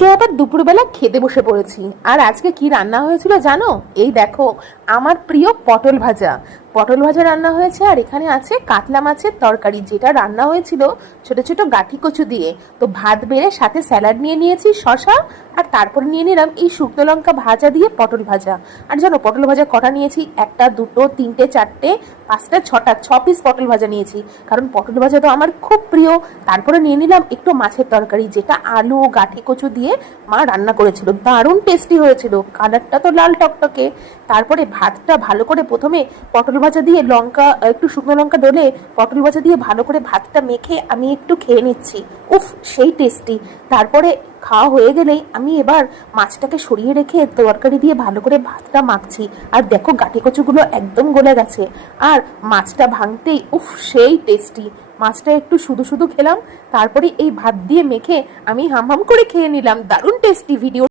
আজকে আবার দুপুরবেলা খেতে বসে পড়েছি। আর আজকে কি রান্না হয়েছিল জানো? এই দেখো, আমার প্রিয় পটল ভাজা। পটল ভাজা রান্না হয়েছে, আর এখানে আছে কাতলা মাছের তরকারি, যেটা রান্না হয়েছিল ছোট ছোট গাঠি কচু দিয়ে। তো ভাত বেড়ে সাথে স্যালাড নিয়ে নিয়েছি, শশা, আর তারপর নিয়ে নিলাম এই শুকনো লঙ্কা ভাজা দিয়ে পটল ভাজা। আর জানো পটল ভাজা কটা নিয়েছি? একটা, দুটো, তিনটে, চারটে, পাঁচটা, ছটা, 6 পিস পটল ভাজা নিয়েছি, কারণ পটল ভাজা তো আমার খুব প্রিয়। তারপরে নিয়ে নিলাম একটু মাছের তরকারি, যেটা আলু ও গাঠি কচু দিয়ে মা রান্না করেছিল, দারুণ টেস্টি হয়েছিল, কালারটা তো লাল টকটকে। তারপরে ভাতটা ভালো করে প্রথমে পটল ভাজা দিয়ে লঙ্কা, একটু শুকনো লঙ্কা ডলে পটল ভাজা দিয়ে ভালো করে ভাতটা মেখে আমি একটু খেয়ে নিচ্ছি। উফ, সেই টেস্টি। তারপরে খাওয়া হয়ে গেলেই আমি এবার মাছটাকে সরিয়ে রেখে তরকারি দিয়ে ভালো করে ভাতটা মাখছি। আর দেখো গাঠি কচুগুলো একদম গলে গেছে, আর মাছটা ভাঙতেই উফ, সেই টেস্টি। মাছটা একটু শুধু শুধু খেলাম, তারপরে এই ভাত দিয়ে মেখে আমি হাম হাম করে খেয়ে নিলাম। দারুণ টেস্টি। ভিডিও